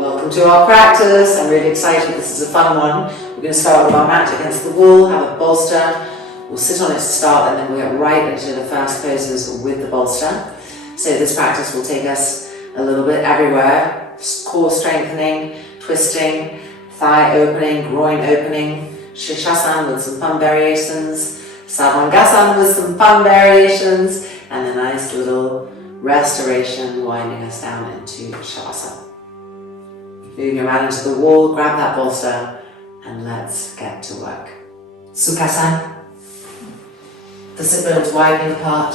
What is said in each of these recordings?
Welcome to our practice. I'm really excited. This is a fun one. We're going to start with our mat against the wall, have a bolster. We'll sit on it to start, and then we'll get right into the fast poses with the bolster. So this practice will take us a little bit everywhere. Core strengthening, twisting, thigh opening, groin opening, Shirshasana with some fun variations, Savangasana with some fun variations, and a nice little restoration winding us down into Shavasana. Moving your mat into the wall, grab that bolster, and let's get to work. Sukhasana. The sit bones widening apart,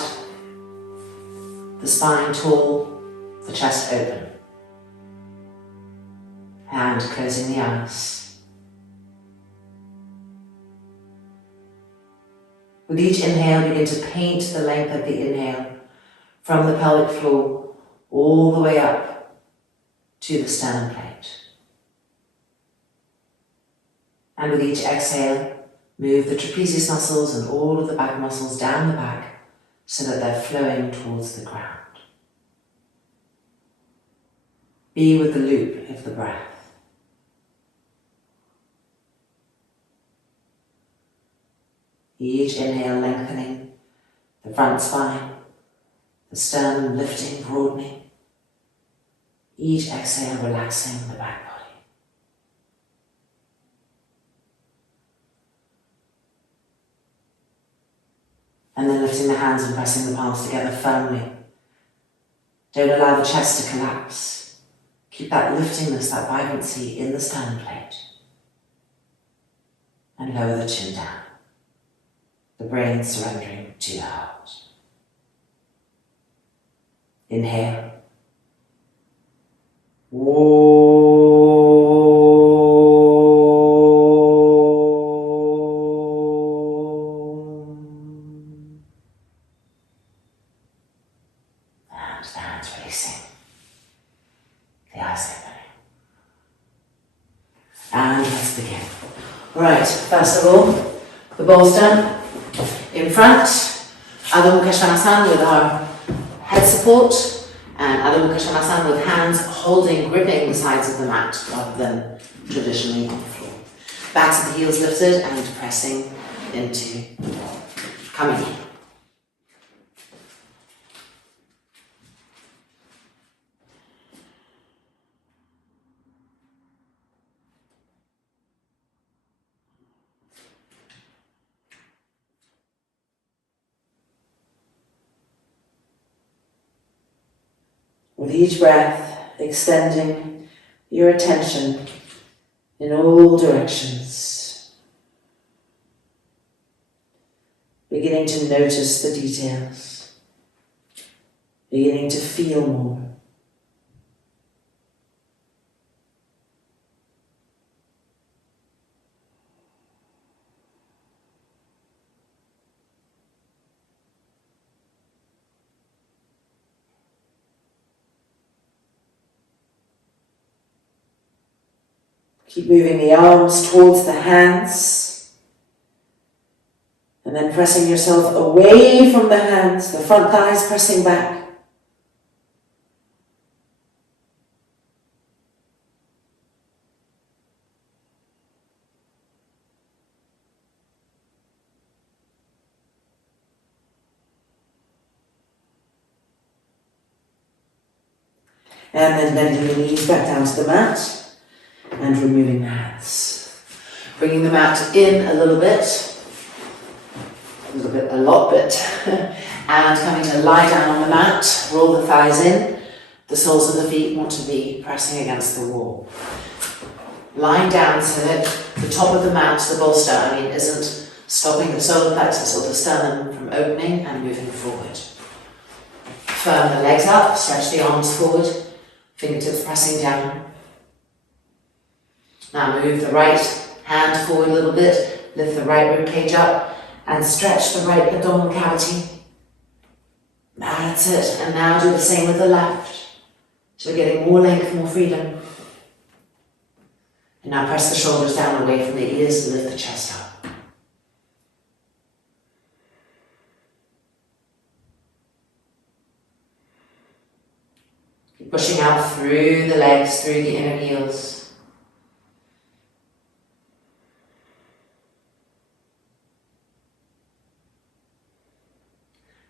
the spine tall, the chest open. And closing the eyes. With each inhale, begin to paint the length of the inhale from the pelvic floor all the way up to the sternum plate. And with each exhale, move the trapezius muscles and all of the back muscles down the back so that they're flowing towards the ground. Be with the loop of the breath. Each inhale lengthening the front spine, the sternum lifting, broadening. Each exhale relaxing the back body. And then lifting the hands and pressing the palms together firmly. Don't allow the chest to collapse. Keep that liftingness, that vibrancy in the sternum plate. And lower the chin down. The brain surrendering to the heart. Inhale. And the hands releasing. The eyes opening. And let's begin. Right, first of all, the bolster in front, Adho Mukha Svanasana with our head support, and Adho Mukha Svanasana with hands holding, gripping the sides of the mat rather than traditionally on the floor. Backs of the heels lifted and pressing into coming in. With each breath, extending your attention in all directions. Beginning to notice the details. Beginning to feel more. Keep moving the arms towards the hands and then pressing yourself away from the hands, the front thighs pressing back. And then bending the knees back down to the mat. And removing the hands. Bringing the mat in a lot bit, and coming to lie down on the mat, roll the thighs in. The soles of the feet want to be pressing against the wall. Lying down so that the top of the mat, the bolster, isn't stopping the solar plexus or the sternum from opening and moving forward. Firm the legs up, stretch the arms forward, fingertips pressing down. Now move the right hand forward a little bit, lift the right rib cage up and stretch the right abdominal cavity. That's it. And now do the same with the left. So we're getting more length, more freedom. And now press the shoulders down away from the ears and lift the chest up. Pushing out through the legs, through the inner heels.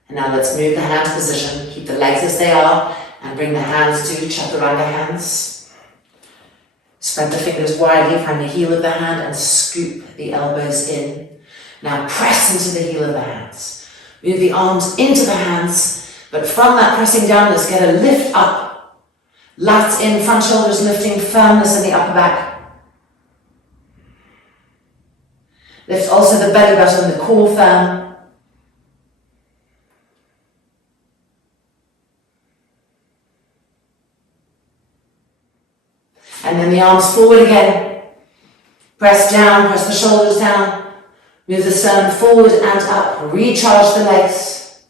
And now let's move the hand position. Keep the legs as they are and bring the hands to chaturanga hands. Spread the fingers widely, find the heel of the hand and scoop the elbows in. Now press into the heel of the hands. Move the arms into the hands, but from that pressing down, let's get a lift up. Lats in, front shoulders lifting, firmness in the upper back. Lift also the belly button, the core firm. And then the arms forward again. Press down, press the shoulders down. Move the sternum forward and up. Recharge the legs.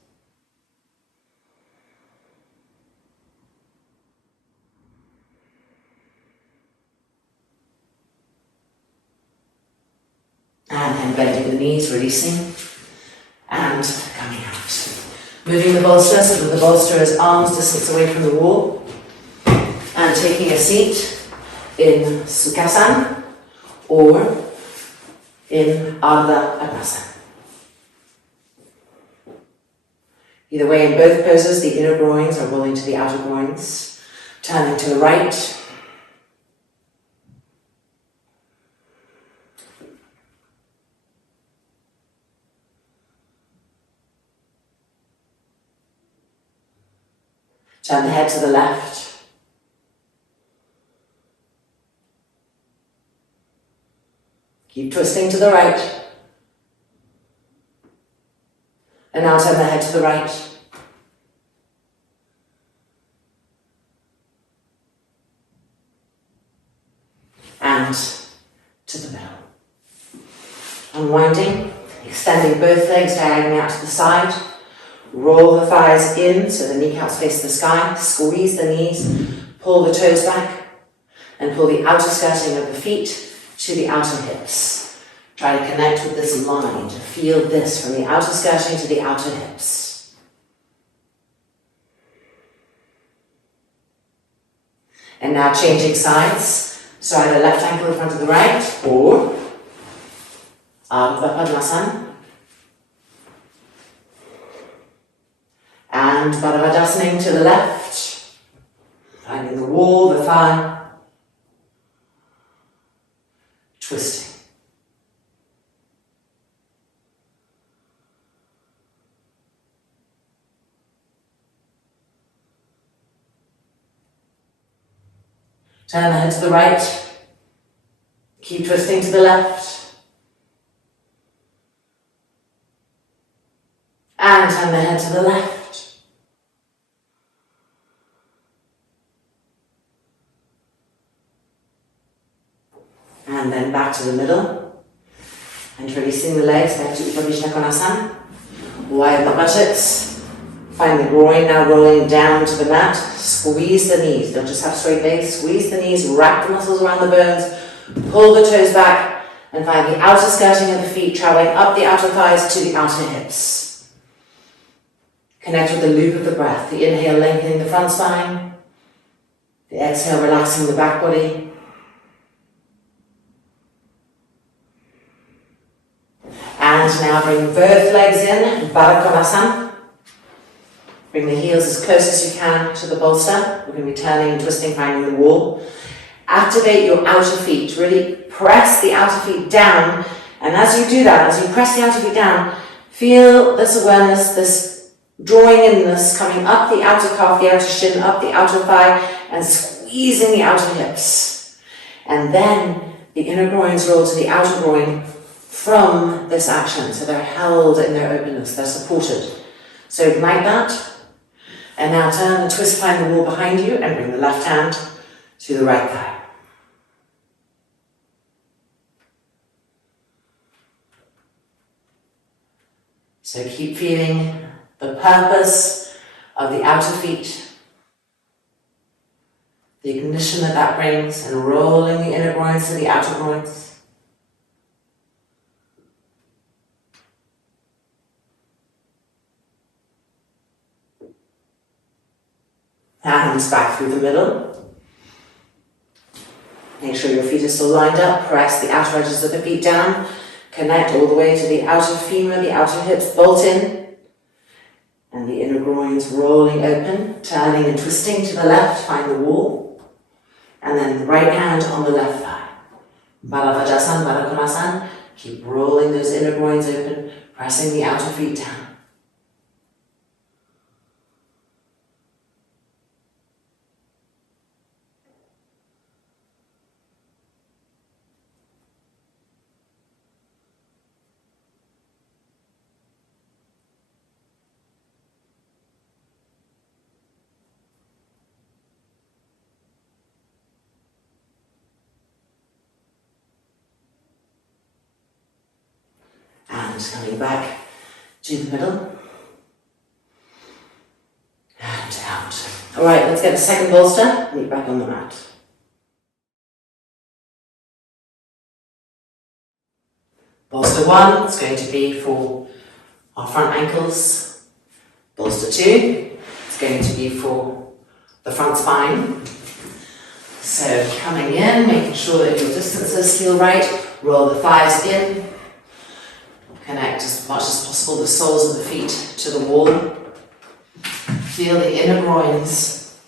And then bending the knees, releasing, and coming out. Moving the bolster so that the bolster is arms distance away from the wall. And taking a seat in Sukhasana or in Ardha Padmasana. Either way, in both poses, the inner groins are rolling to the outer groins. Turning to the right. Turn the head to the left. Keep twisting to the right. And now turn the head to the right. And to the middle. Unwinding, extending both legs diagonally out to the side. Roll the thighs in so the kneecaps face the sky. Squeeze the knees, pull the toes back, and pull the outer skirting of the feet to the outer hips. Try to connect with this line, to feel this from the outer skirting to the outer hips. And now changing sides. So either left ankle in front of the right or Ardha Padmasana. And Padmasana to the left, finding the wall, the thigh, twisting. Turn the head to the right, keep twisting to the left, and turn the head to the left. And then back to the middle, and releasing the legs back to Upavijna Konasana. Widen the buttocks, find the groin now rolling down to the mat. Squeeze the knees, don't just have straight legs, squeeze the knees, wrap the muscles around the bones, pull the toes back, and find the outer skirting of the feet traveling up the outer thighs to the outer hips. Connect with the loop of the breath, the inhale lengthening the front spine, the exhale relaxing the back body. And now bring both legs in, Baddha Konasana. Bring the heels as close as you can to the bolster. We're going to be turning and twisting, finding the wall. Activate your outer feet. Really press the outer feet down. And as you do that, as you press the outer feet down, feel this awareness, this drawing inness coming up the outer calf, the outer shin, up the outer thigh, and squeezing the outer hips. And then the inner groins roll to the outer groin from this action. So they're held in their openness, they're supported. So ignite that. And now turn and twist, find the wall behind you, and bring the left hand to the right thigh. So keep feeling the purpose of the outer feet, the ignition that brings, and rolling the inner groins to the outer groins. Hands back through the middle. Make sure your feet are still lined up. Press the outer edges of the feet down. Connect all the way to the outer femur, the outer hips, bolt in. And the inner groins rolling open, turning and twisting to the left, find the wall. And then the right hand on the left thigh. Balavajasana, Baddha. Keep rolling those inner groins open, pressing the outer feet down. And coming back to the middle. And out. Alright, let's get the second bolster. Meet back on the mat. Bolster 1 is going to be for our front ankles. Bolster 2 is going to be for the front spine. So coming in, making sure that your distances feel right. Roll the thighs in. Connect as much as possible the soles of the feet to the wall. Feel the inner groins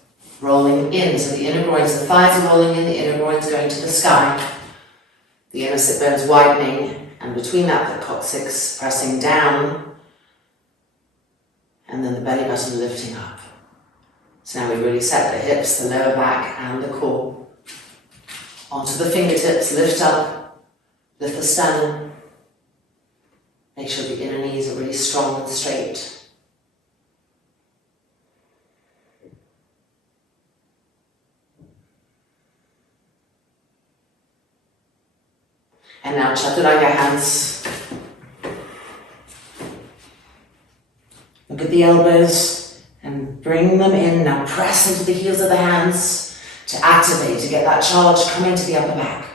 rolling in. So the inner groins, the thighs are rolling in, the inner groins going to the sky. The inner sit bones widening, and between that the coccyx pressing down, and then the belly button lifting up. So now we really set the hips, the lower back and the core. Onto the fingertips, lift up, lift the sternum. Make sure the inner knees are really strong and straight. And now chaturanga hands. Look at the elbows and bring them in. Now press into the heels of the hands to activate, to get that charge coming to the upper back.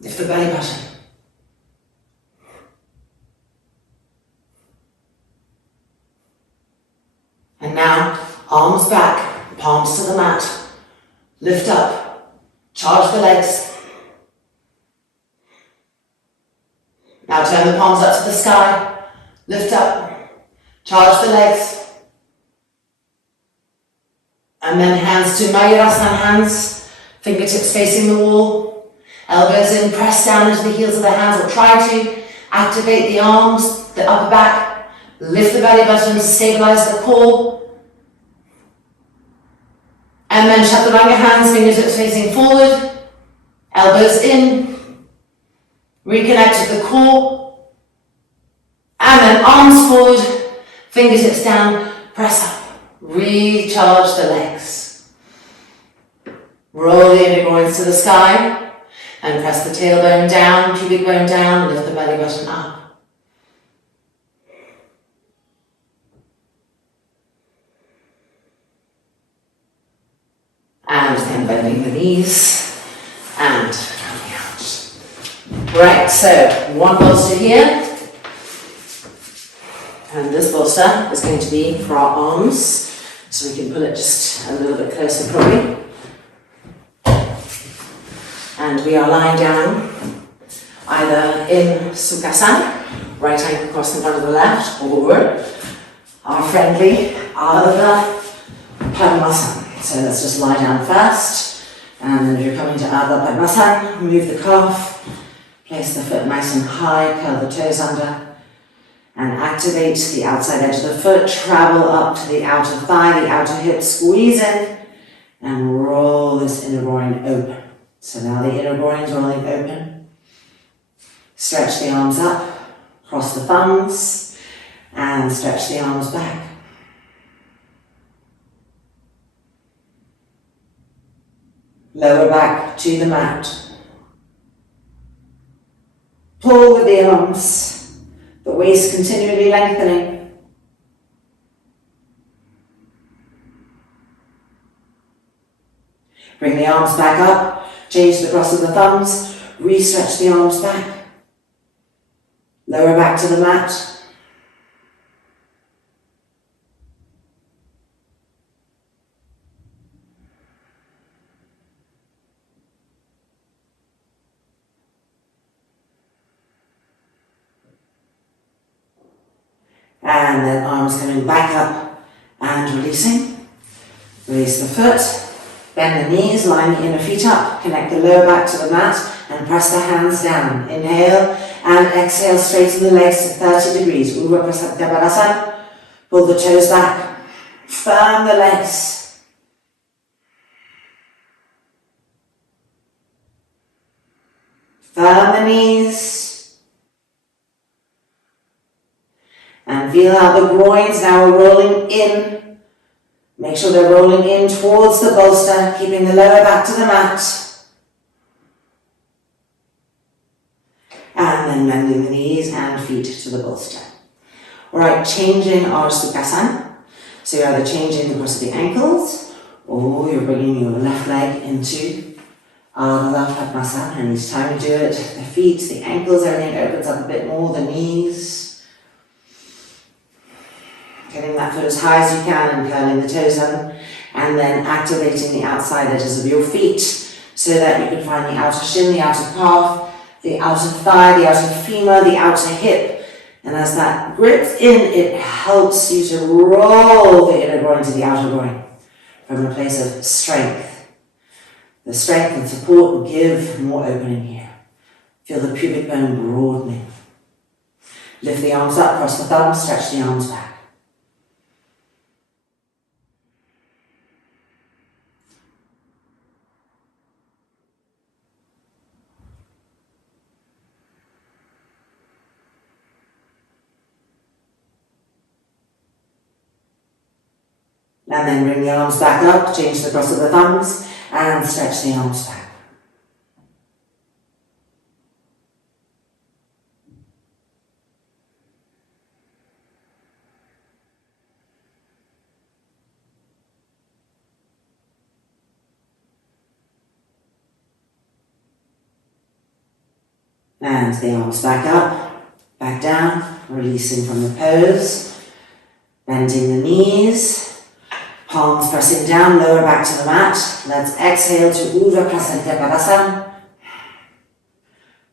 Lift the belly button. And now, arms back, palms to the mat. Lift up, charge the legs. Now turn the palms up to the sky. Lift up, charge the legs. And then hands to Mayurasana hands, fingertips facing the wall. Elbows in, press down into the heels of the hands, or try to activate the arms, the upper back, lift the belly button, stabilize the core. And then chaturanga hands, fingertips facing forward, elbows in, reconnect with the core, and then arms forward, fingertips down, press up, recharge the legs. Roll the inner groins to the sky. And press the tailbone down, pubic bone down, lift the belly button up. And then bending the knees and coming out. Right, so one bolster here. And this bolster is going to be for our arms. So we can pull it just a little bit closer probably. And we are lying down either in Sukhasana, right ankle across in front of the left, or our friendly Ardha Padmasana. So let's just lie down first. And then if you're coming to Ardha Padmasana, move the calf, place the foot nice and high, curl the toes under, and activate the outside edge of the foot, travel up to the outer thigh, the outer hip, squeeze in, and roll this inner groin open. So now the inner groin is rolling open. Stretch the arms up, cross the thumbs, and stretch the arms back. Lower back to the mat. Pull with the arms, the waist continually lengthening. Bring the arms back up. Change the cross of the thumbs, re-stretch the arms back. Lower back to the mat. And then arms coming back up and releasing. Release the foot. Bend the knees, line the inner feet up. Connect the lower back to the mat and press the hands down. Inhale and exhale, straighten the legs to 30 degrees. Padmasana. Pull the toes back. Firm the legs. Firm the knees. And feel how the groins now are rolling in. Make sure they're rolling in towards the bolster, keeping the lower back to the mat. And then bending the knees and feet to the bolster. Alright, changing our Sukhasana. So you're either changing the cross of the ankles, or you're bringing your left leg into Padmasana. And each time you do it, the feet, the ankles, everything opens up a bit more, the knees. Getting that foot as high as you can and curling the toes in. And then activating the outside edges of your feet so that you can find the outer shin, the outer calf, the outer thigh, the outer femur, the outer hip. And as that grips in, it helps you to roll the inner groin to the outer groin from a place of strength. The strength and support will give more opening here. Feel the pubic bone broadening. Lift the arms up, cross the thumbs, stretch the arms back. And then bring the arms back up, change the cross of the thumbs, and stretch the arms back. And the arms back up, back down, releasing from the pose, bending the knees. Palms pressing down, lower back to the mat. Let's exhale to Urdhva Padmasana.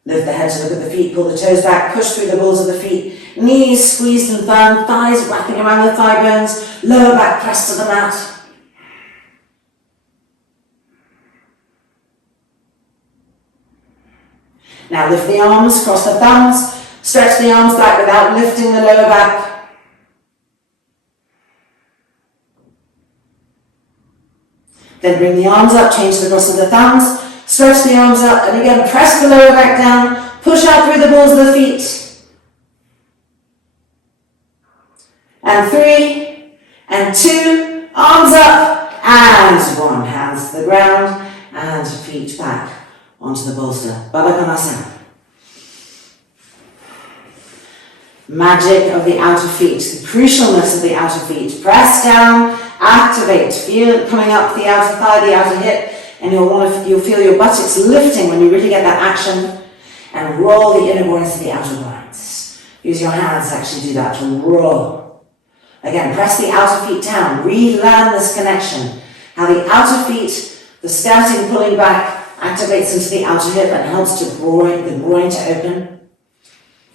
Lift the head to look at the feet, pull the toes back, push through the balls of the feet. Knees squeezed and firm, thighs wrapping around the thigh bones, lower back pressed to the mat. Now lift the arms, cross the thumbs, stretch the arms back without lifting the lower back. Then bring the arms up, change the cross of the thumbs, stretch the arms up, and again press the lower back down, push out through the balls of the feet. And 3, and 2, arms up, and 1, hands to the ground, and feet back onto the bolster. Padmasana. Magic of the outer feet, the crucialness of the outer feet. Press down, activate, feel it coming up the outer thigh, the outer hip, and you'll feel your buttocks lifting when you really get that action, and roll the inner groins to the outer groins. Use your hands to actually do that, to roll. Again, press the outer feet down, relearn this connection, how the outer feet, the scouting pulling back, activates into the outer hip and helps to the groin to open.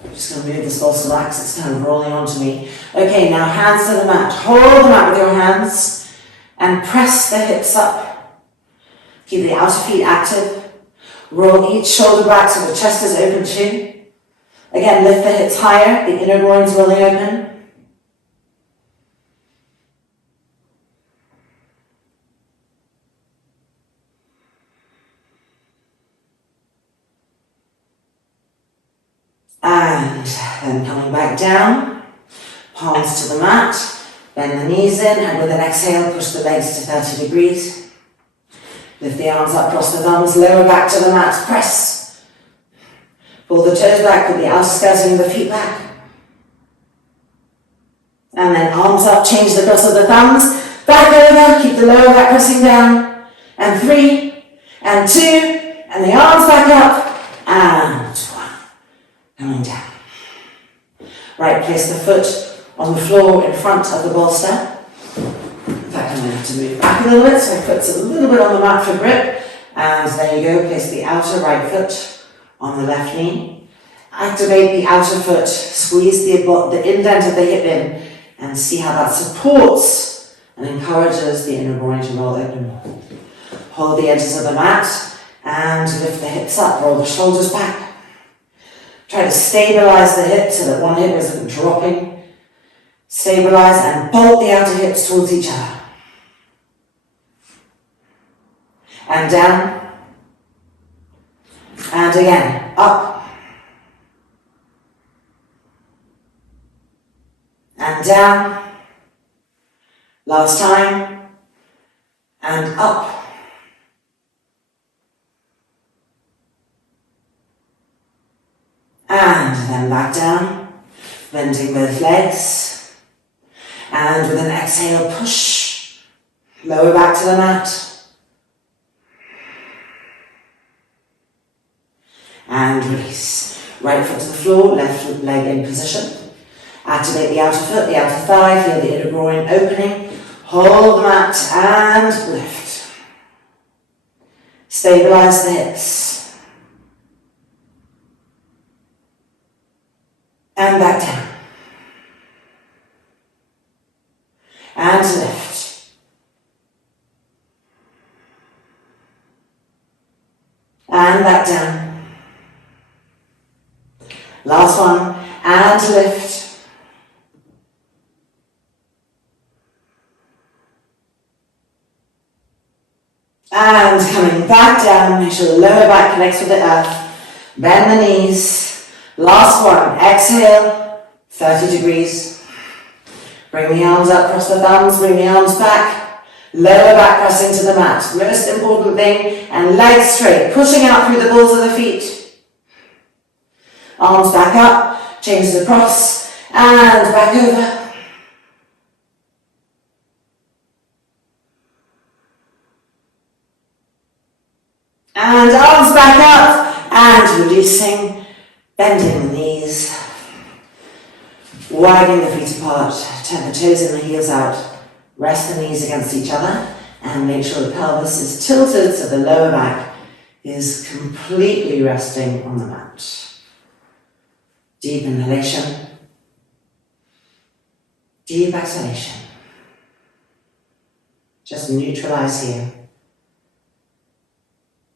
I'm just going to move this bolster back because it's kind of rolling onto me. Okay, now hands to the mat. Hold the mat with your hands and press the hips up. Keep the outer feet active. Roll each shoulder back so the chest is open too. Again, lift the hips higher, the inner groins rolling open. And then coming back down, palms to the mat, bend the knees in, and with an exhale, push the legs to 30 degrees. Lift the arms up, cross the thumbs, lower back to the mat, press. Pull the toes back, put the outer skirting of the feet back. And then arms up, change the cross of the thumbs, back over, keep the lower back pressing down. And 3, and 2, and the arms back up, and 1. Coming down. Right, place the foot on the floor in front of the bolster. In fact, I'm going to have to move back a little bit so my foot's a little bit on the mat for grip. And there you go, place the outer right foot on the left knee. Activate the outer foot, squeeze the indent of the hip in, and see how that supports and encourages the inner groin to roll open more. Hold the edges of the mat and lift the hips up, roll the shoulders back. Try to stabilize the hips so that one hip isn't dropping. Stabilize and bolt the outer hips towards each other. And down. And again, up. And down. Last time. And up. And then back down, bending both legs. And with an exhale, push. Lower back to the mat. And release. Right foot to the floor, left leg in position. Activate the outer foot, the outer thigh, feel the inner groin opening. Hold the mat and lift. Stabilize the hips. And back down. And lift. And back down. Last one. And lift. And coming back down, make sure the lower back connects with the earth. Bend the knees. Last one, exhale, 30 degrees. Bring the arms up, cross the thumbs, bring the arms back. Lower back pressing to the mat. Most important thing, and legs straight, pushing out through the balls of the feet. Arms back up, changes across, and back over. And arms back up, and releasing. Bending the knees, widening the feet apart, turn the toes and the heels out, rest the knees against each other and make sure the pelvis is tilted so the lower back is completely resting on the mat. Deep inhalation, deep exhalation. Just neutralize here.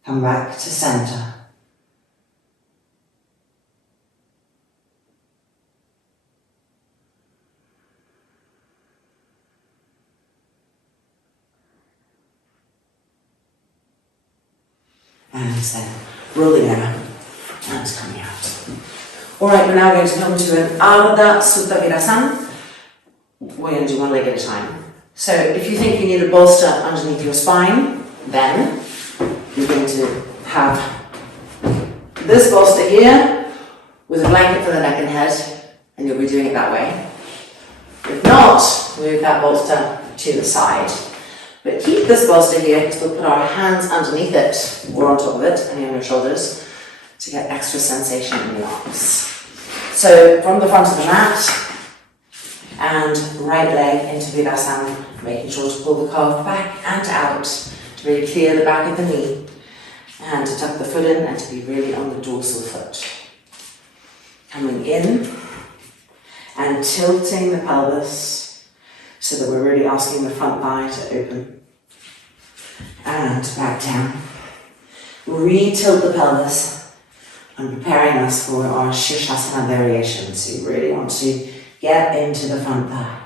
Come back to center. And then rolling over and coming out. Alright, we're now going to come to an Ardha Supta Virasana. We're going to do one leg at a time. So if you think you need a bolster underneath your spine, then you're going to have this bolster here with a blanket for the neck and head, and you'll be doing it that way. If not, move that bolster to the side. But keep this bolster here because we'll put our hands underneath it or on top of it, depending on your shoulders, to get extra sensation in the arms. So from the front of the mat and right leg into Virasana, making sure to pull the calf back and out to really clear the back of the knee and to tuck the foot in and to be really on the dorsal foot. Coming in and tilting the pelvis so that we're really asking the front thigh to open. And back down. Re-tilt the pelvis and preparing us for our Shirshasana variation. So you really want to get into the front thigh.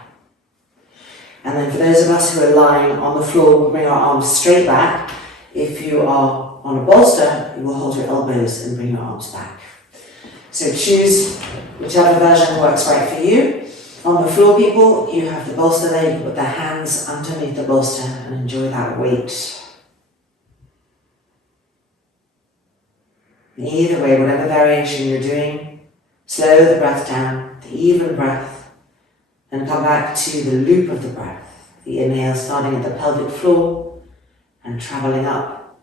And then for those of us who are lying on the floor, we'll bring our arms straight back. If you are on a bolster, you will hold your elbows and bring your arms back. So choose whichever version works right for you. On the floor, people, you have the bolster there. You can put the hands underneath the bolster and enjoy that weight. Either way, whatever variation you're doing, slow the breath down, the even breath, and come back to the loop of the breath. The inhale starting at the pelvic floor and traveling up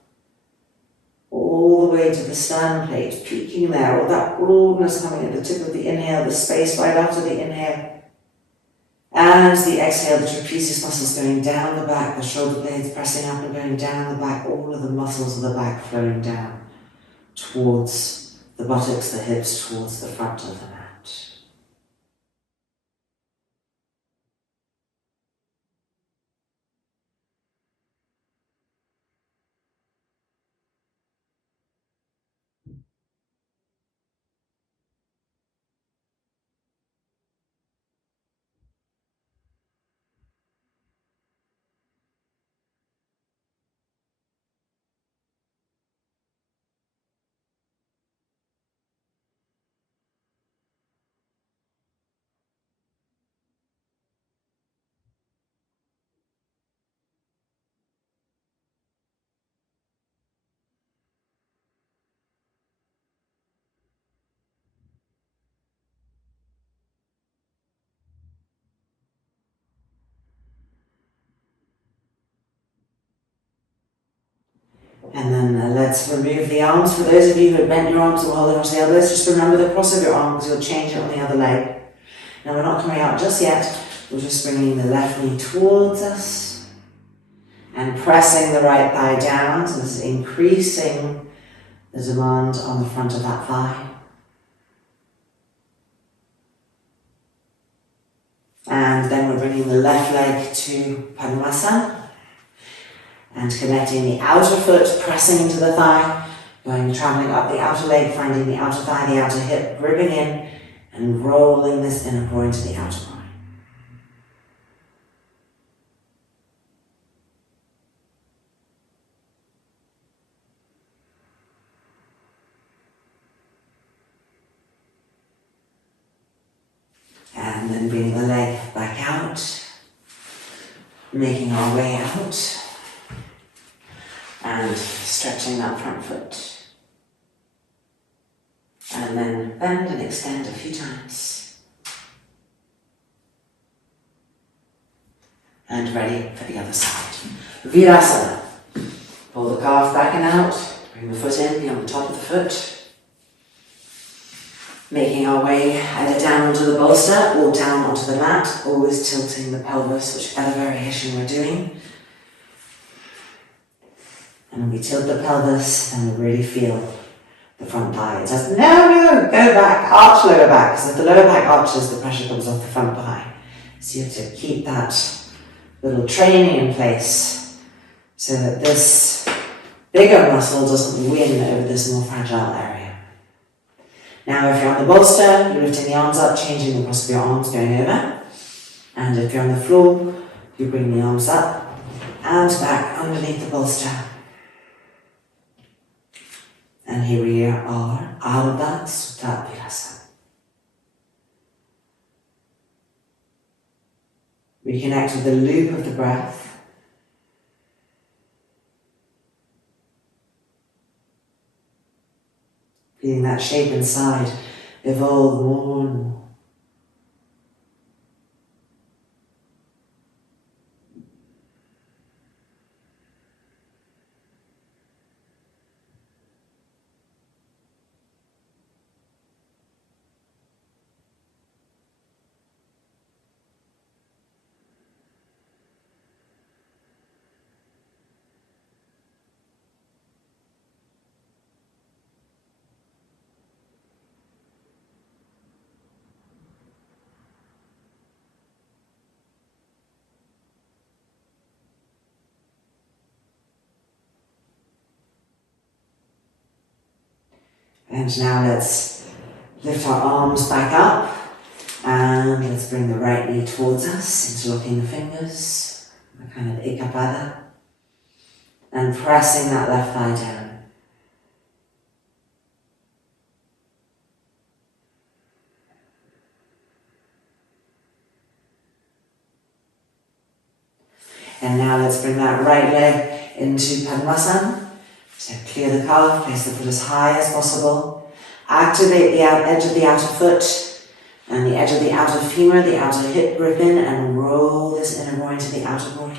all the way to the sternum plate, peaking there, all that broadness coming at the tip of the inhale, the space right after the inhale. And the exhale, the trapezius muscles going down the back, the shoulder blades pressing up and going down the back, all of the muscles of the back flowing down towards the buttocks, the hips towards the front of the mat. And then let's remove the arms. For those of you who have bent your arms or holding onto the elbows, just remember the cross of your arms, you'll change it on the other leg. Now we're not coming out just yet, we're just bringing the left knee towards us and pressing the right thigh down, so this is increasing the demand on the front of that thigh. And then we're bringing the left leg to Padmasana and connecting the outer foot, pressing into the thigh, traveling up the outer leg, finding the outer thigh, the outer hip, gripping in and rolling this inner groin to the outer groin. And then bringing the leg back out, making our way out, and stretching that front foot. And then bend and extend a few times. And ready for the other side. Virasana. Pull the calf back and out, bring the foot in beyond the top of the foot. Making our way either down onto the bolster or down onto the mat, always tilting the pelvis, whichever variation we're doing. And when we tilt the pelvis, then we really feel the front thigh. It says, no, go back, arch lower back, because if the lower back arches, the pressure comes off the front thigh. So you have to keep that little training in place so that this bigger muscle doesn't win over this more fragile area. Now, if you're on the bolster, you're lifting the arms up, changing the cross of your arms, going over. And if you're on the floor, you bring the arms up and back underneath the bolster. And here we are, Ardha Sutta Virasana. Reconnect with the loop of the breath. Feeling that shape inside evolve more and more. And now let's lift our arms back up and let's bring the right knee towards us, interlocking the fingers, a kind of ekapada, and pressing that left thigh down. And now let's bring that right leg into Padmasana. So clear the calf, place the foot as high as possible. Activate the edge of the outer foot and the edge of the outer femur, the outer hip grip in, and roll this inner groin to the outer groin.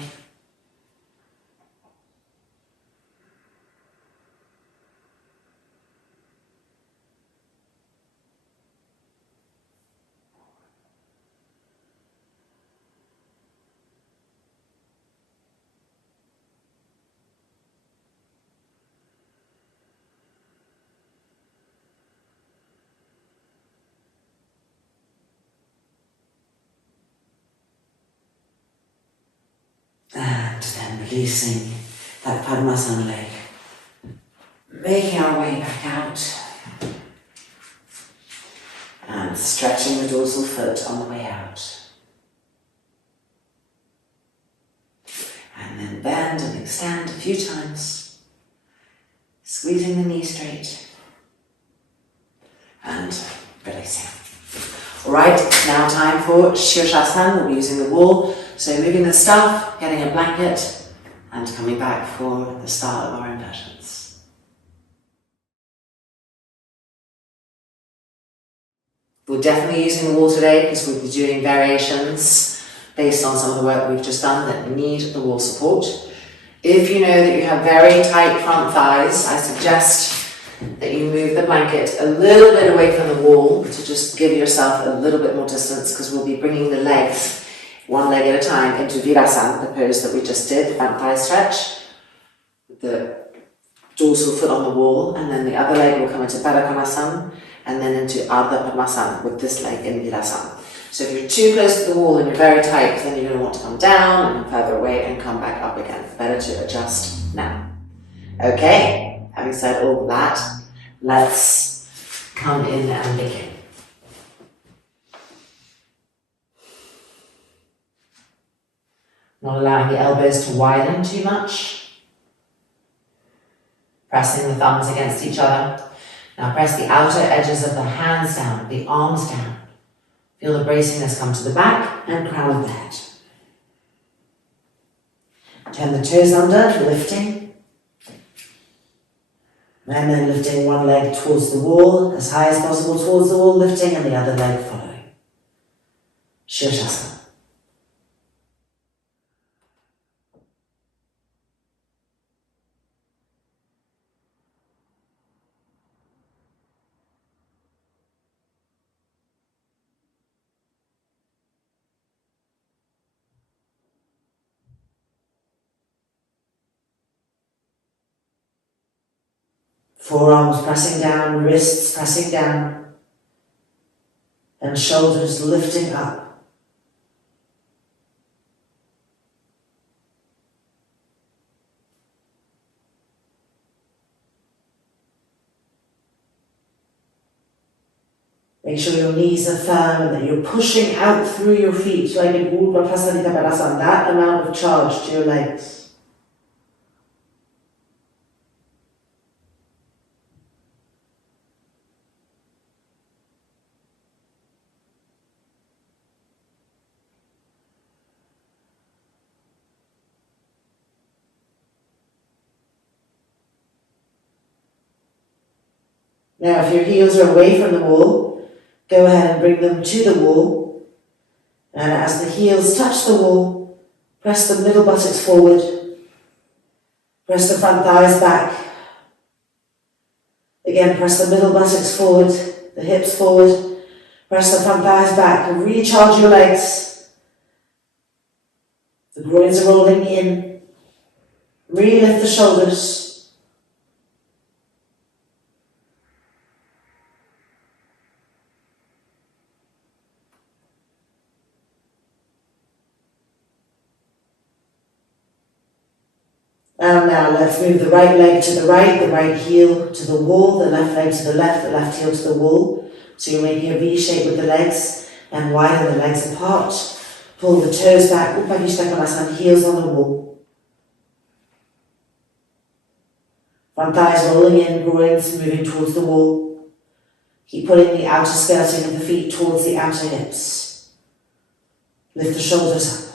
Releasing that Padmasana leg. Making our way back out. And stretching the dorsal foot on the way out. And then bend and extend a few times. Squeezing the knee straight. And releasing. Alright, now time for Shirshasana. We'll be using the wall. So moving the staff, getting a blanket, and coming back for the start of our inversions. We're definitely using the wall today because we'll be doing variations based on some of the work we've just done that need the wall support. If you know that you have very tight front thighs, I suggest that you move the blanket a little bit away from the wall to just give yourself a little bit more distance, because we'll be bringing the legs one leg at a time into Virasana, the pose that we just did, front thigh stretch, with the dorsal foot on the wall, and then the other leg will come into Padmasana, and then into Ardha Padmasana with this leg in Virasana. So if you're too close to the wall and you're very tight, then you're going to want to come down and further away and come back up again. Better to adjust now. Okay, having said all of that, let's come in and begin. Not allowing the elbows to widen too much. Pressing the thumbs against each other. Now press the outer edges of the hands down, the arms down. Feel the braciness come to the back and crown of the head. Turn the toes under, lifting. And then lifting one leg towards the wall, as high as possible towards the wall, lifting, and the other leg following. Shirshasana. Forearms pressing down, wrists pressing down, and shoulders lifting up. Make sure your knees are firm and that you're pushing out through your feet like in Urdhva Prasanita Padasana, that amount of charge to your legs. Now, if your heels are away from the wall, go ahead and bring them to the wall. And as the heels touch the wall, press the middle buttocks forward. Press the front thighs back. Again, press the middle buttocks forward, the hips forward. Press the front thighs back and recharge your legs. The groins are rolling in. Re-lift the shoulders. And now let's move the right leg to the right heel to the wall, the left leg to the left heel to the wall. So you're making a V shape with the legs and widen the legs apart. Pull the toes back, Upavishta Konasana, heels on the wall. Front thighs rolling in, groins moving towards the wall. Keep pulling the outer skirting of the feet towards the outer hips. Lift the shoulders up.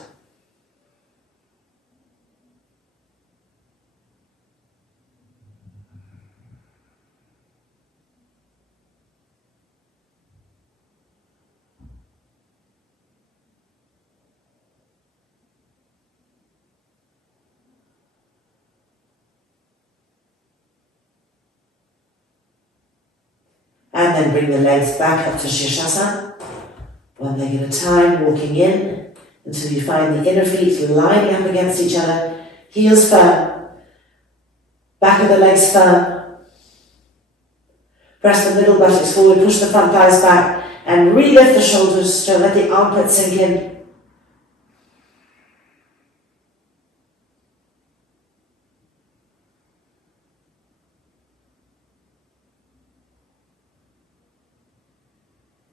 And then bring the legs back up to Shirshasana. One leg at a time, walking in until you find the inner feet lining up against each other. Heels firm. Back of the legs firm. Press the middle buttocks forward, push the front thighs back, and re-lift the shoulders to let the armpits sink in.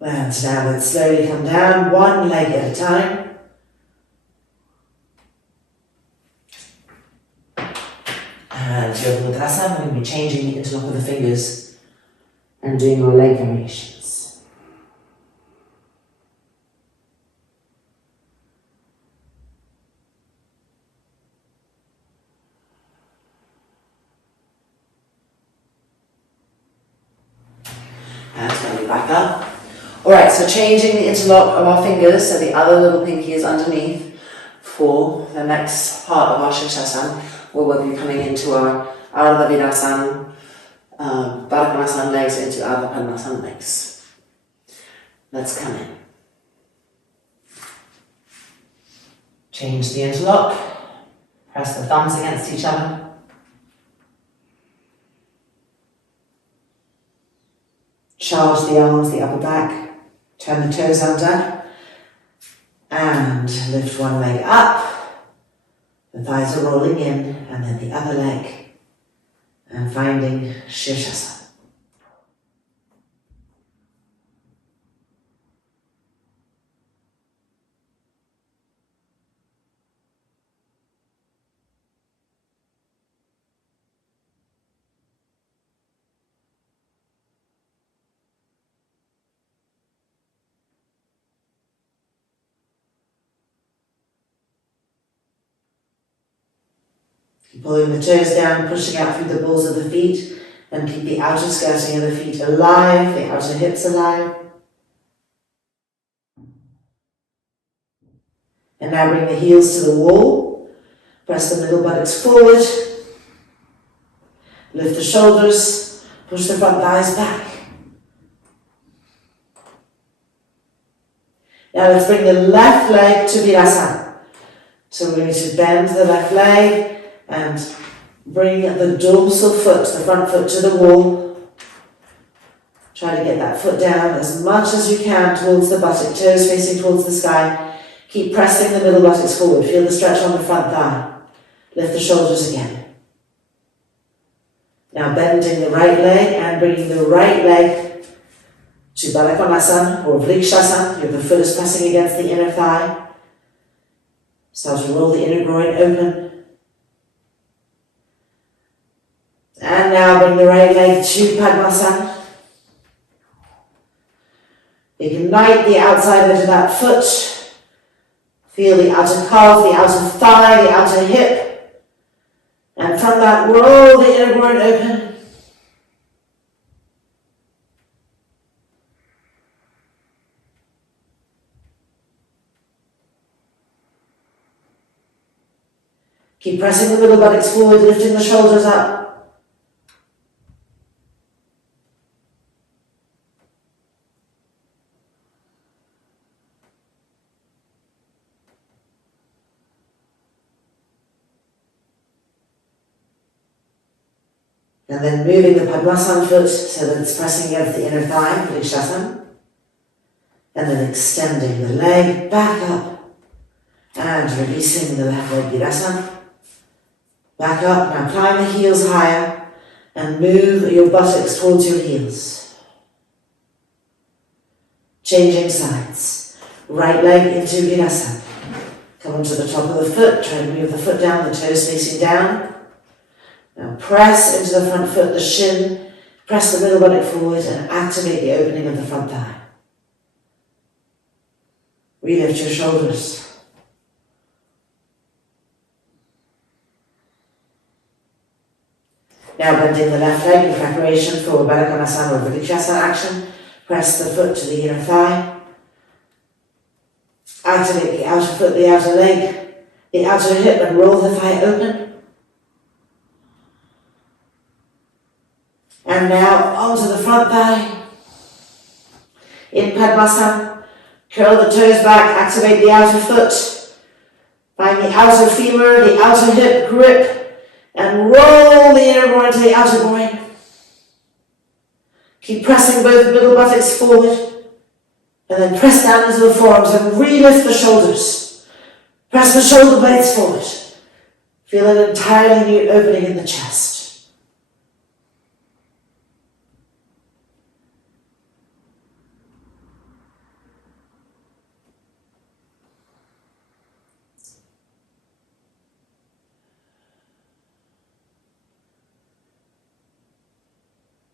And now let's slowly come down, one leg at a time. And Yoga Mudras, we're going to be changing the interlock of the fingers and doing our leg variations. And slowly back up. Alright, so changing the interlock of our fingers, so the other little pinky is underneath for the next part of our Shirshasana, where we'll be coming into our Ardha Virasana, Padmasana legs into Ardha Padmasana legs. Let's come in. Change the interlock, press the thumbs against each other. Charge the arms, the upper back. Turn the toes under and lift one leg up. The thighs are rolling in, and then the other leg, and finding Shirshasana. Keep pulling the toes down, pushing out through the balls of the feet, and keep the outer skirting of the feet alive, the outer hips alive. And now bring the heels to the wall. Press the middle buttocks forward. Lift the shoulders, push the front thighs back. Now let's bring the left leg to Virasana. So we're going to bend the left leg and bring the dorsal foot, the front foot, to the wall. Try to get that foot down as much as you can towards the buttock, toes facing towards the sky. Keep pressing the middle buttocks forward. Feel the stretch on the front thigh. Lift the shoulders again. Now bending the right leg and bringing the right leg to Padmasana or Vrikshasana. The foot is pressing against the inner thigh. Start to roll the inner groin open. And now bring the right leg to Padmasana. Ignite the outside edge of that foot. Feel the outer calf, the outer thigh, the outer hip. And from that, roll the inner groin open. Keep pressing the middle buttocks forward, lifting the shoulders up. And then moving the Padmasana foot so that it's pressing against the inner thigh, Vrikshasana. And then extending the leg back up and releasing the left leg, Virasana. Back up, now climb the heels higher and move your buttocks towards your heels. Changing sides. Right leg into Virasana. Come onto the top of the foot, try to move the foot down, the toes facing down. Now press into the front foot, the shin, press the middle buttock forward and activate the opening of the front thigh. Relift your shoulders. Now bending the left leg in preparation for Padmasana or Vrikshasana action. Press the foot to the inner thigh. Activate the outer foot, the outer leg, the outer hip and roll the thigh open. And now onto the front thigh. In Padmasana, curl the toes back, activate the outer foot. Find the outer femur, the outer hip grip, and roll the inner groin to the outer groin. Keep pressing both middle buttocks forward, and then press down into the forearms and re-lift the shoulders. Press the shoulder blades forward. Feel an entirely new opening in the chest.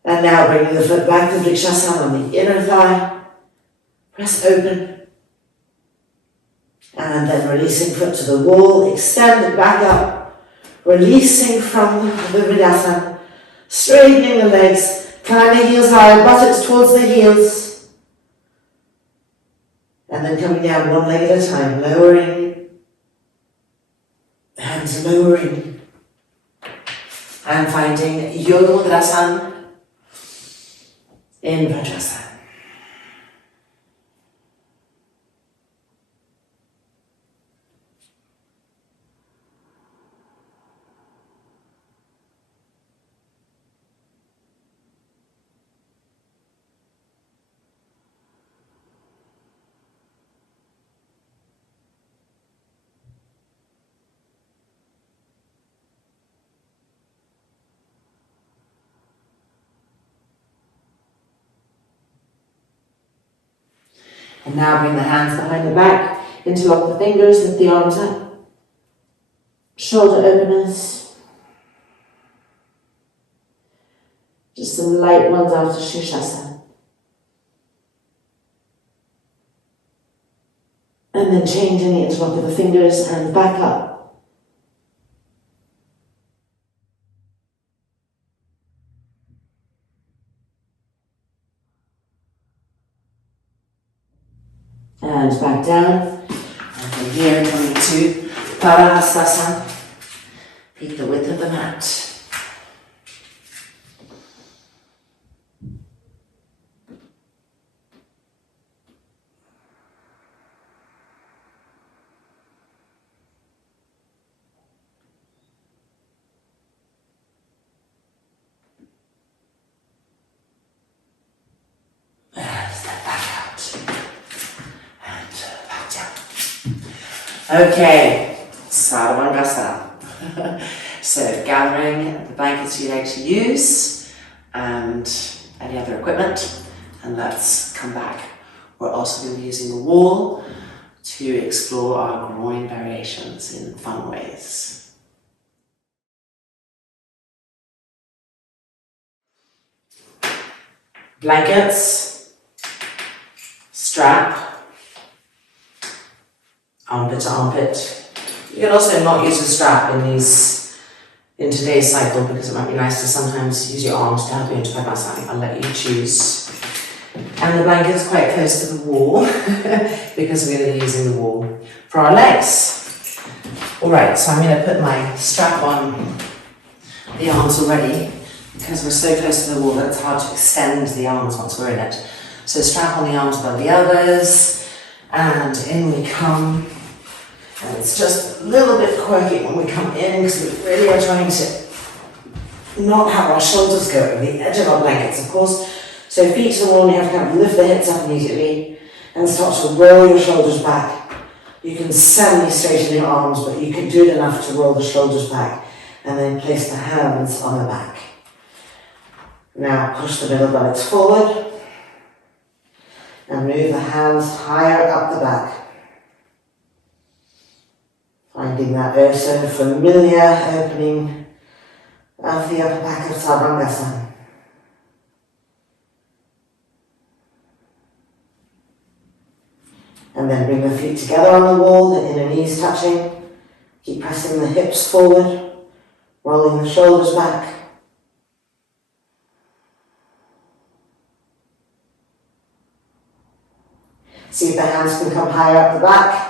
And now bringing the foot back to Vrikshasana on the inner thigh. Press open. And then releasing foot to the wall, extend it back up. Releasing from the Vidasana. Straightening the legs. Climb the heels high, buttocks towards the heels. And then coming down one leg at a time, lowering. And lowering. And finding Yoga Mudrasana in Padmasana. And now bring the hands behind the back, interlock the fingers, lift the arms up. Shoulder openers. Just some light ones after Shirshasana. And then changing the interlock of the fingers and back up. And back down. And from here coming to Padmasana. Feet the width of the mat. Okay, Sadhavangasa. So gathering the blankets you like to use and any other equipment, and let's come back. We're also going to be using the wall to explore our groin variations in fun ways. Blankets, strap, armpit to armpit. You can also not use a strap in today's cycle because it might be nice to sometimes use your arms to help you into Padmasana. I'll let you choose. And the blanket's quite close to the wall because we're going to be using the wall for our legs. Alright, so I'm going to put my strap on the arms already because we're so close to the wall that it's hard to extend the arms once we're in it. So strap on the arms above the elbows and in we come. And it's just a little bit quirky when we come in because we really are trying to not have our shoulders go over the edge of our blankets, of course. So feet to the wall, and you have to kind of lift the hips up immediately and start to roll your shoulders back. You can semi-straighten your arms, but you can do it enough to roll the shoulders back and then place the hands on the back. Now push the middle buttocks forward and move the hands higher up the back. Finding that also familiar opening of the upper back of Sadhavangasa. And then bring the feet together on the wall, the inner knees touching. Keep pressing the hips forward, rolling the shoulders back. See if the hands can come higher up the back.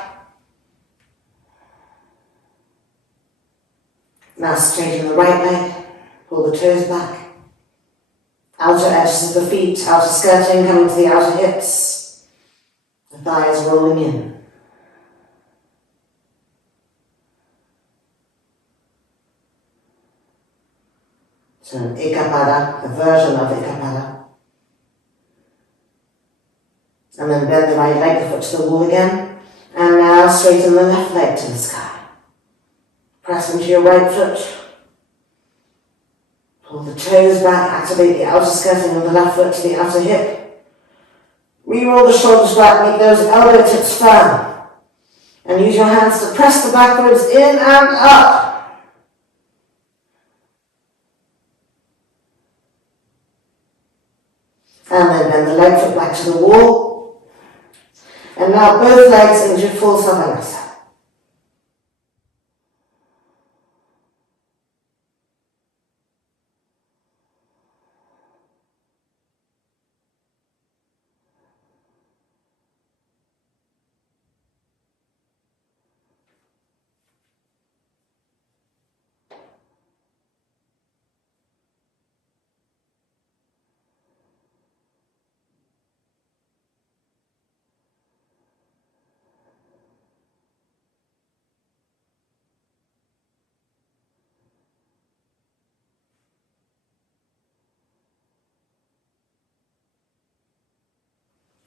Now straighten the right leg, pull the toes back. Outer edges of the feet, outer skirting coming to the outer hips. The thighs rolling in. So an Ekapada, a version of Ekapada. And then bend the right leg, the foot to the wall again. And now straighten the left leg to the sky. Press into your right foot. Pull the toes back, activate the outer skirting of the left foot to the outer hip. Re-roll the shoulders back, make those elbow tips firm. And use your hands to press the back ribs in and up. And then bend the leg foot back to the wall. And now both legs into full Padmasana.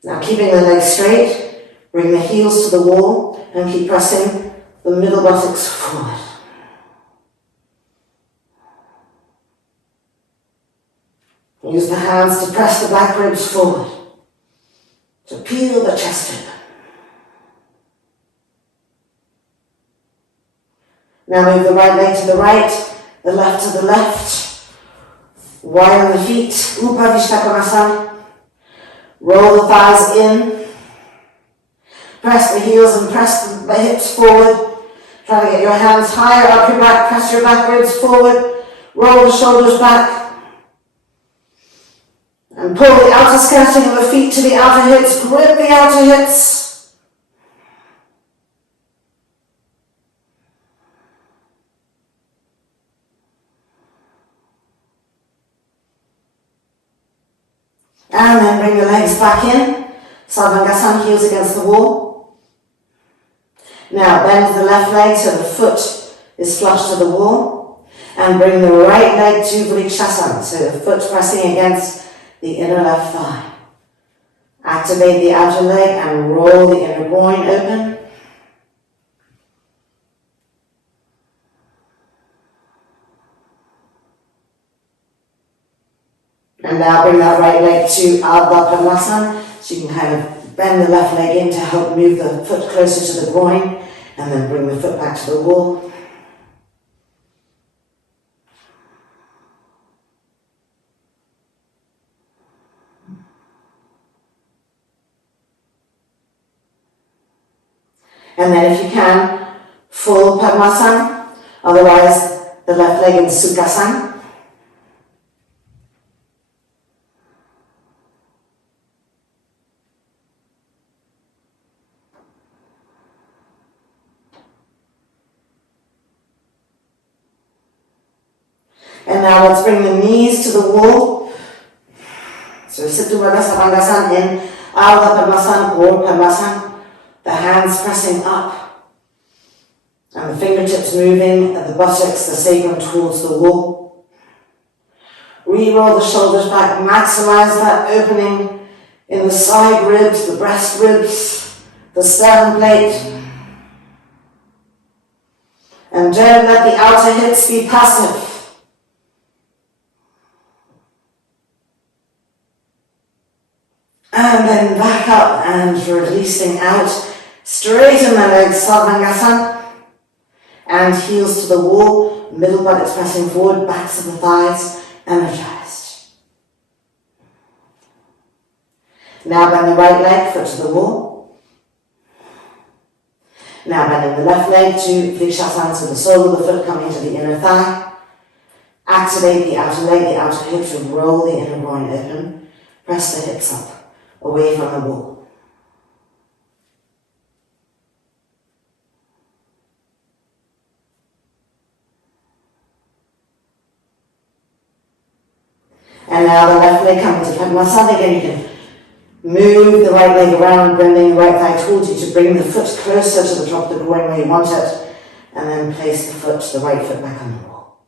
Now keeping the legs straight, bring the heels to the wall and keep pressing the middle buttocks forward. Use the hands to press the back ribs forward, to peel the chest open. Now move the right leg to the right, the left to the left. Widen the feet, Upavishta Konasana. Roll the thighs in. Press the heels and press the hips forward. Try to get your hands higher up your back. Press your back ribs forward. Roll the shoulders back. And pull the outer skirting of the feet to the outer hips. Grip the outer hips. And then bring the legs back in. Sarvangasana, heels against the wall. Now bend the left leg so the foot is flush to the wall. And bring the right leg to Vrikshasana, so the foot pressing against the inner left thigh. Activate the outer leg and roll the inner groin open. And now bring that right leg to Ardha Padmasana, so you can kind of bend the left leg in to help move the foot closer to the groin, and then bring the foot back to the wall. And then if you can, full Padmasana, otherwise the left leg in Sukhasana. And now let's bring the knees to the wall. So Siddhu Padmasana in Ardha Padmasana or Padmasana. The hands pressing up. And the fingertips moving at the buttocks, the sacrum towards the wall. Re-roll the shoulders back. Maximize that opening in the side ribs, the breast ribs, the sternum plate. And don't let the outer hips be passive. And then back up and releasing out. Straighten the legs, Sarvangasana. And heels to the wall, middle buttocks pressing forward, backs of the thighs, energized. Now bend the right leg, foot to the wall. Now bending the left leg to Vrikshasana, so the sole of the foot coming to the inner thigh. Activate the outer leg, the outer hips, and roll the inner groin open. Press the hips up. Away from the wall. And now the left leg coming to Padmasana. Again, you can move the right leg around, bending the right thigh towards you to bring the foot closer to the top of the groin where you want it, and then place the right foot back on the wall.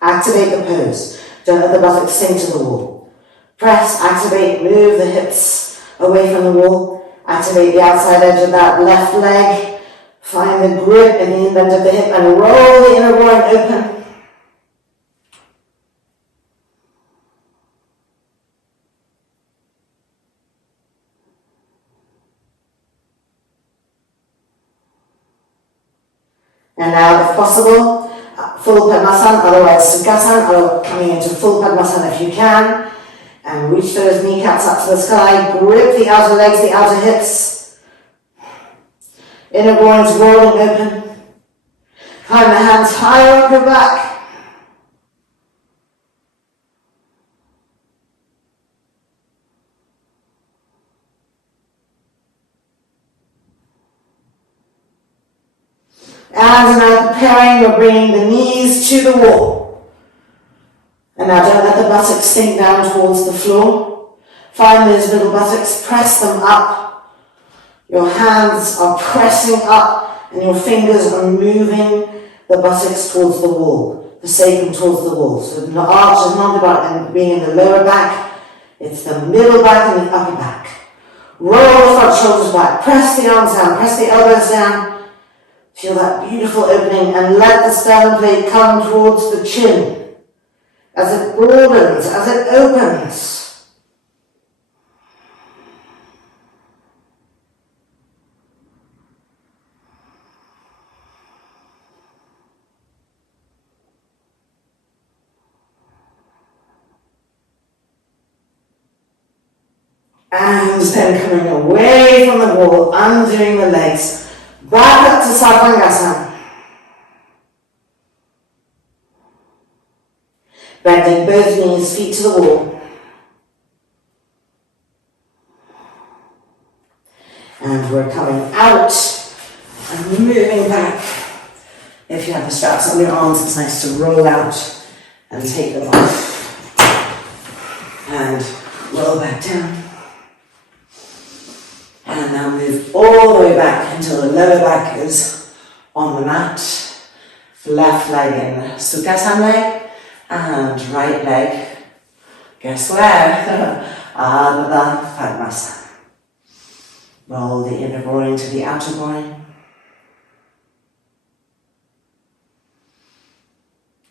Activate the pose. Don't let the buttocks sink to the wall. Press, activate, move the hips away from the wall. Activate the outside edge of that left leg. Find the grip in the indent of the hip and roll the inner groin open. And now, if possible, full Padmasana, otherwise Sukhasana, or coming into full Padmasana if you can. And reach those kneecaps up to the sky, grip the outer legs, the outer hips. Inner groins rolling open. Climb the hands higher up your back. And now preparing, we're bringing the knees to the wall. And now don't let the buttocks sink down towards the floor. Find those little buttocks, press them up. Your hands are pressing up and your fingers are moving the buttocks towards the wall, the sacrum towards the wall. So the arch is not about being in the lower back, it's the middle back and the upper back. Roll the front shoulders back, press the arms down, press the elbows down. Feel that beautiful opening and let the sternum plate come towards the chin as it broadens, as it opens. And then coming away from the wall, undoing the legs. Back up to Padmasana. Bending both knees, feet to the wall. And we're coming out and moving back. If you have the straps on your arms, it's nice to roll out and take them off. And roll back down. And now move all the way back until the lower back is on the mat. Left leg in Sukhasana leg and right leg, guess where? Ardha Padmasana. Roll the inner groin to the outer groin.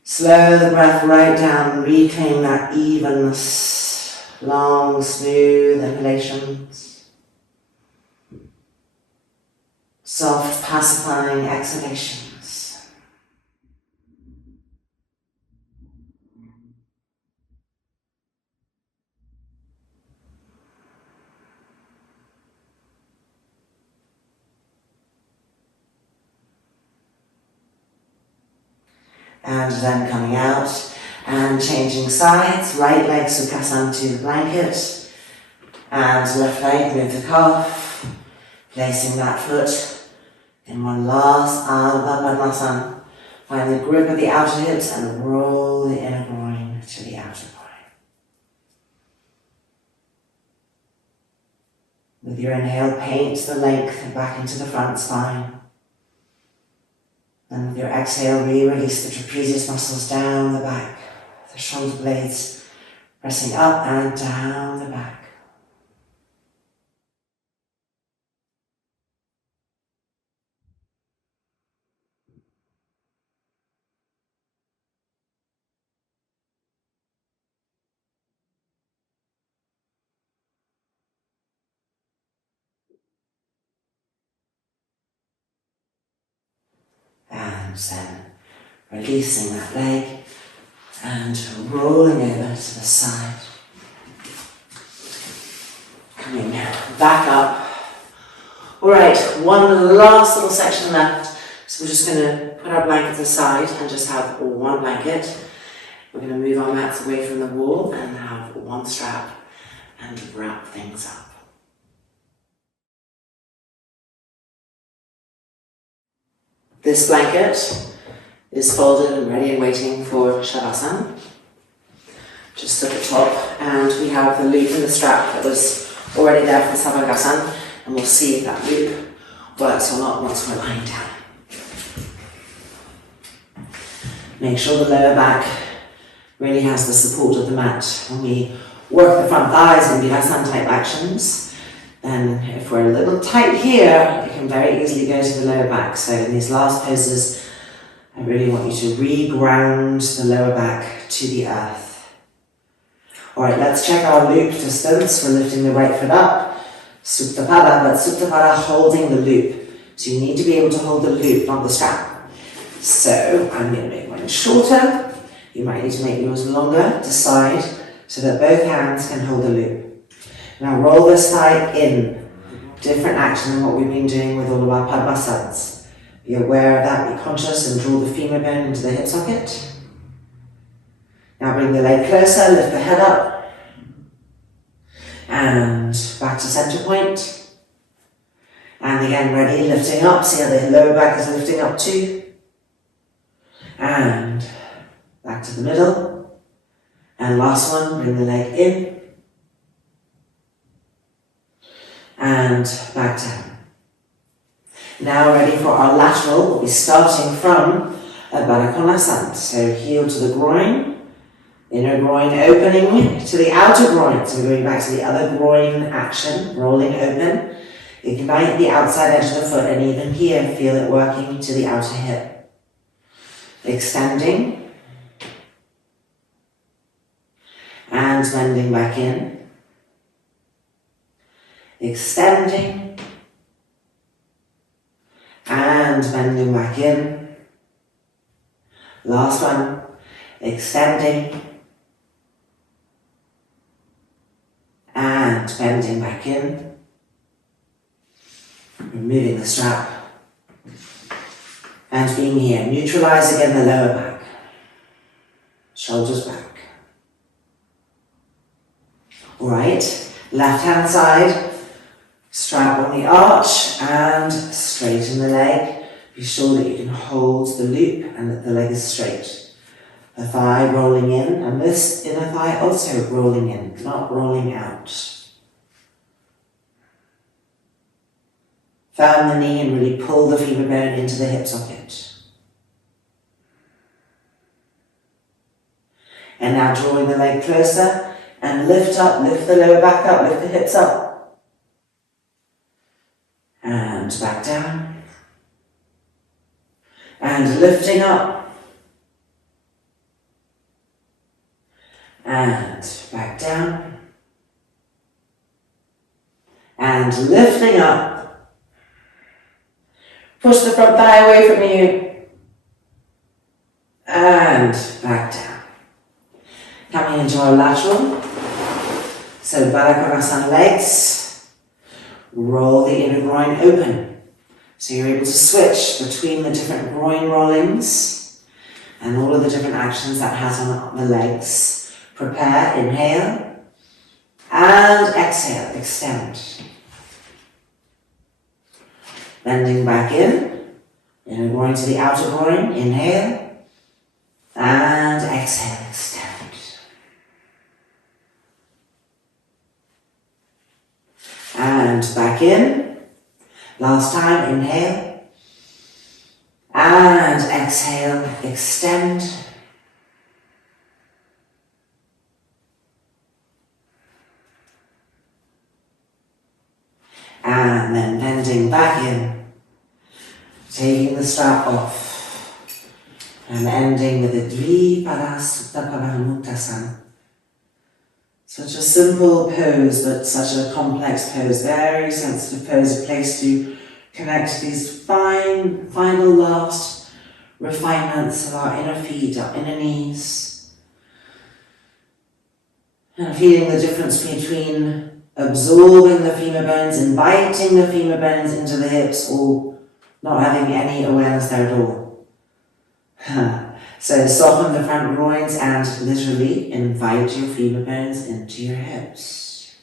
Slow the breath right down, reclaim that evenness. Long, smooth inhalations. Soft, pacifying exhalations. And then coming out and changing sides. Right leg Sukhasana to the blanket. And left leg move the calf. Placing that foot in one last Ardha Padmasana. Find the grip of the outer hips and roll the inner groin to the outer groin. With your inhale, paint the length back into the front spine. And with your exhale, release the trapezius muscles down the back. The shoulder blades pressing up and down the back. And then releasing that leg and rolling over to the side. Coming back up. Alright, one last little section left. So we're just going to put our blankets aside and just have one blanket. We're going to move our mats away from the wall and have one strap and wrap things up. This blanket is folded and ready and waiting for Shavasana. Just at the top, and we have the loop in the strap that was already there for Savasana, and we'll see if that loop works or not once we're lying down. Make sure the lower back really has the support of the mat. When we work the front thighs and do asana type actions, then if we're a little tight here, it can very easily go to the lower back. So in these last poses, I really want you to re-ground the lower back to the earth. Alright, let's check our loop distance. We're lifting the right foot up, Supta Pada, but Supta Pada holding the loop. So you need to be able to hold the loop, not the strap. So I'm going to make mine shorter. You might need to make yours longer. Decide so that both hands can hold the loop. Now roll this thigh in. Different action than what we've been doing with all of our Padmasanas. Be aware of that, be conscious and draw the femur bone into the hip socket. Now bring the leg closer, lift the head up. And back to center point. And again, ready, lifting up. See how the lower back is lifting up too. And back to the middle. And last one, bring the leg in. And back down. Now ready for our lateral. We'll be starting from a Padmasana. So heel to the groin, inner groin opening to the outer groin. So we're going back to the other groin action, rolling open. Ignite the outside edge of the foot, and even here feel it working to the outer hip. Extending and bending back in. Extending and bending back in. Last one, extending and bending back in. Removing the strap and being here. Neutralize again the lower back, shoulders back. All right, left hand side. Strap on the arch and straighten the leg. Be sure that you can hold the loop and that the leg is straight. The thigh rolling in, and this inner thigh also rolling in, not rolling out. Firm the knee and really pull the femur bone into the hip socket. And now drawing the leg closer and lift up, lift the lower back up, lift the hips up. And back down. And lifting up. And back down. And lifting up. Push the front thigh away from you. And back down. Coming into our lateral. So Padmasana legs. Roll the inner groin open. So you're able to switch between the different groin rollings and all of the different actions that has on the legs. Prepare, inhale, and exhale, extend. Bending back in, inner groin to the outer groin, inhale, and exhale, extend. And back in. Last time, inhale. And exhale, extend. And then bending back in. Taking the strap off. And ending with a Padmasana. Such a simple pose, but such a complex pose. Very sensitive pose, a place to connect these final last refinements of our inner feet, our inner knees. And feeling the difference between absorbing the femur bones, inviting the femur bones into the hips, or not having any awareness there at all. So soften the front groins and literally invite your femur bones into your hips.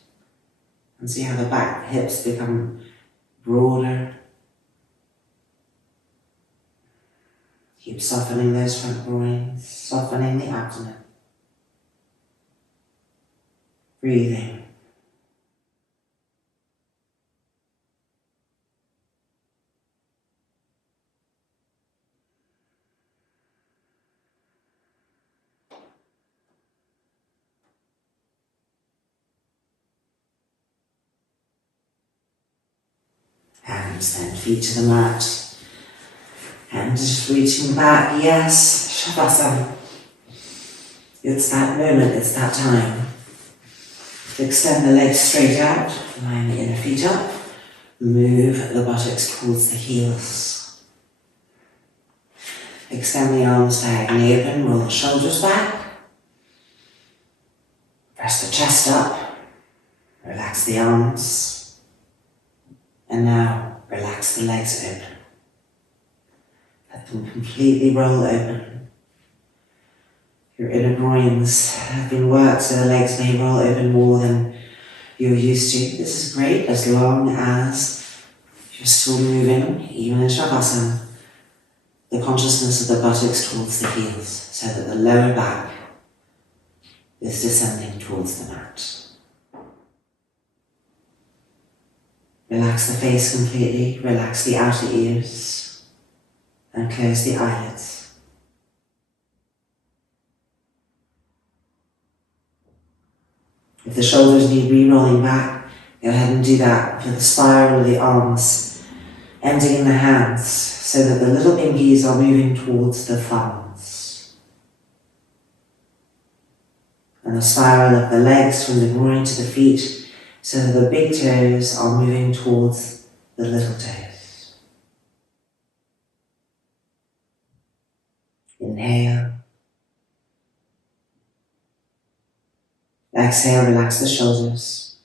And see how the back hips become broader. Keep softening those front groins, softening the abdomen. Breathing. Hands then, feet to the mat. And just reaching back, yes, Shavasana. It's that moment, it's that time. Extend the legs straight out, line the inner feet up. Move the buttocks towards the heels. Extend the arms diagonally open, roll the shoulders back. Press the chest up, relax the arms, and now relax the legs open. Let them completely roll open. Your inner groins have been worked so the legs may roll open more than you're used to. This is great as long as you're still moving, even in Shavasana, the consciousness of the buttocks towards the heels, so that the lower back is descending towards the mat. Relax the face completely, relax the outer ears, and close the eyelids. If the shoulders need re-rolling back, go ahead and do that for the spiral of the arms, ending in the hands, so that the little pinkies are moving towards the thumbs. And the spiral of the legs from the groin to the feet, so that the big toes are moving towards the little toes. Inhale. Exhale, relax the shoulders.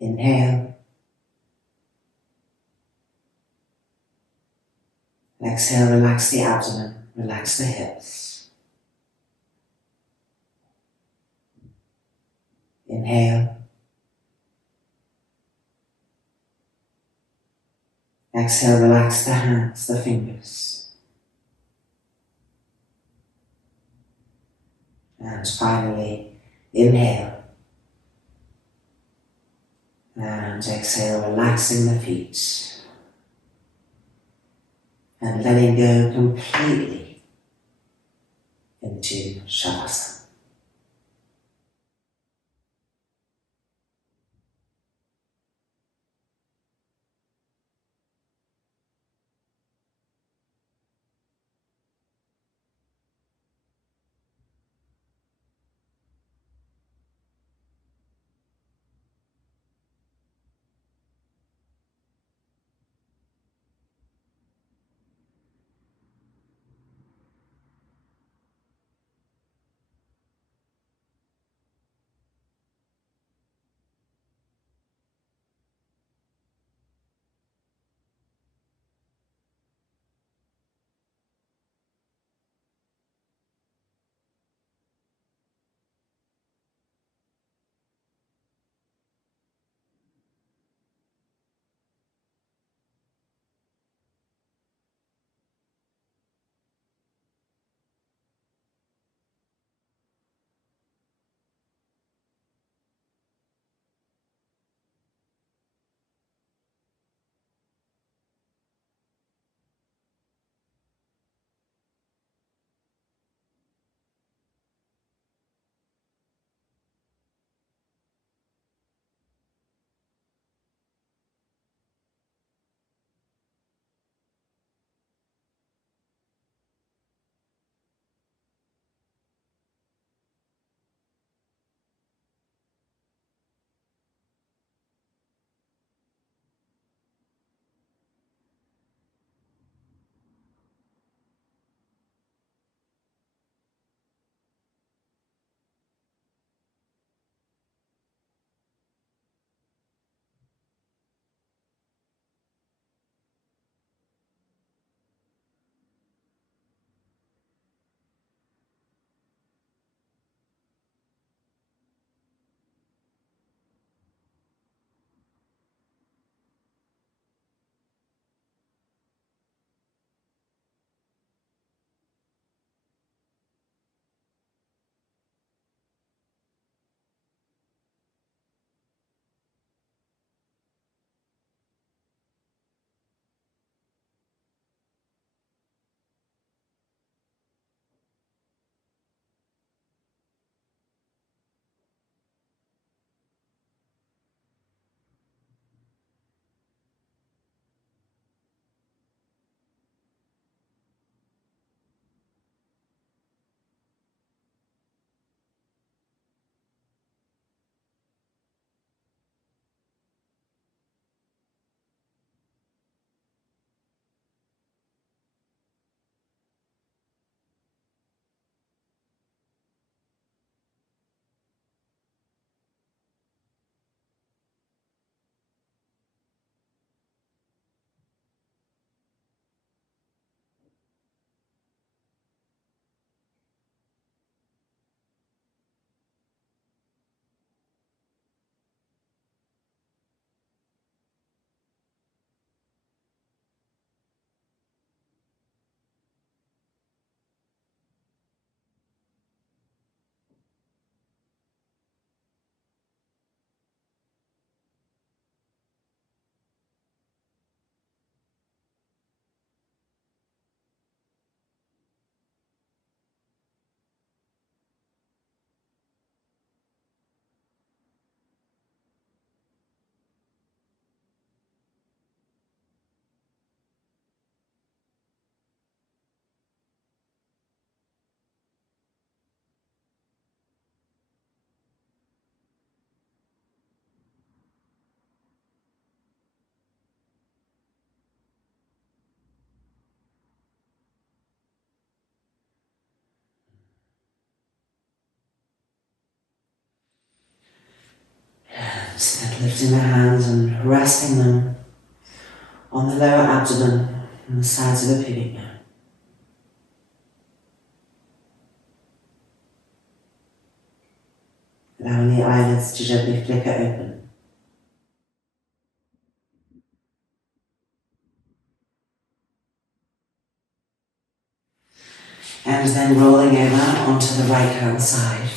Inhale. Exhale, relax the abdomen, relax the hips. Inhale. Exhale, relax the hands, the fingers. And finally, inhale. And exhale, relaxing the feet. And letting go completely into Shavasana. Lifting the hands and resting them on the lower abdomen and the sides of the pubic bone. Allowing the eyelids to gently flicker open. And then rolling over onto the right hand side.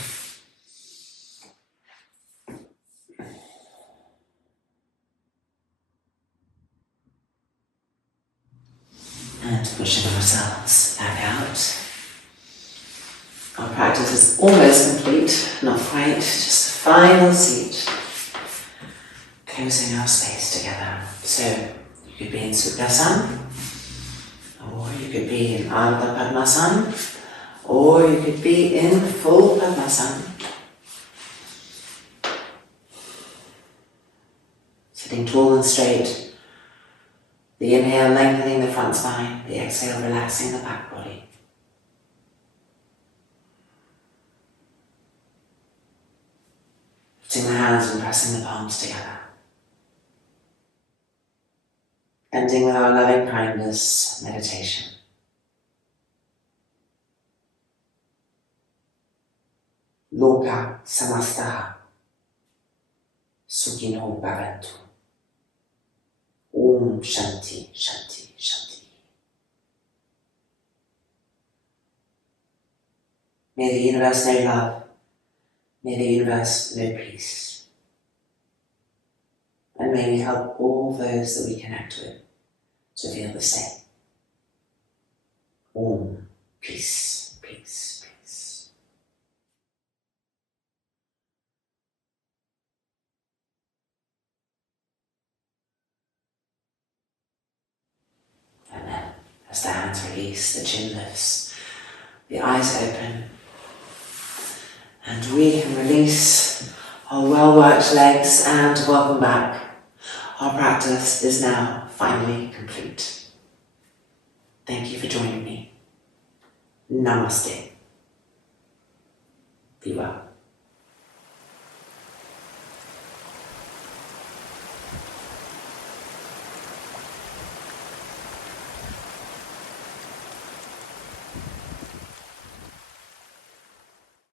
And pushing ourselves back out. Our practice is almost complete, not quite, just the final seat. Closing our space together. So you could be in Sukhasana, or you could be in Ardha Padmasana, or you could be in full Padmasana. Sitting tall and straight. The inhale lengthening the front spine, the exhale relaxing the back body. Lifting the hands and pressing the palms together. Ending with our loving kindness meditation. Loka samastaha sukhino bhavantu. Om Shanti, Shanti, Shanti. May the universe know love. May the universe know peace. And may we help all those that we connect with to feel the same. Om, peace, peace, peace. And then, as the hands release, the chin lifts, the eyes open, and we can release our well-worked legs and welcome back. Our practice is now finally complete. Thank you for joining me. Namaste.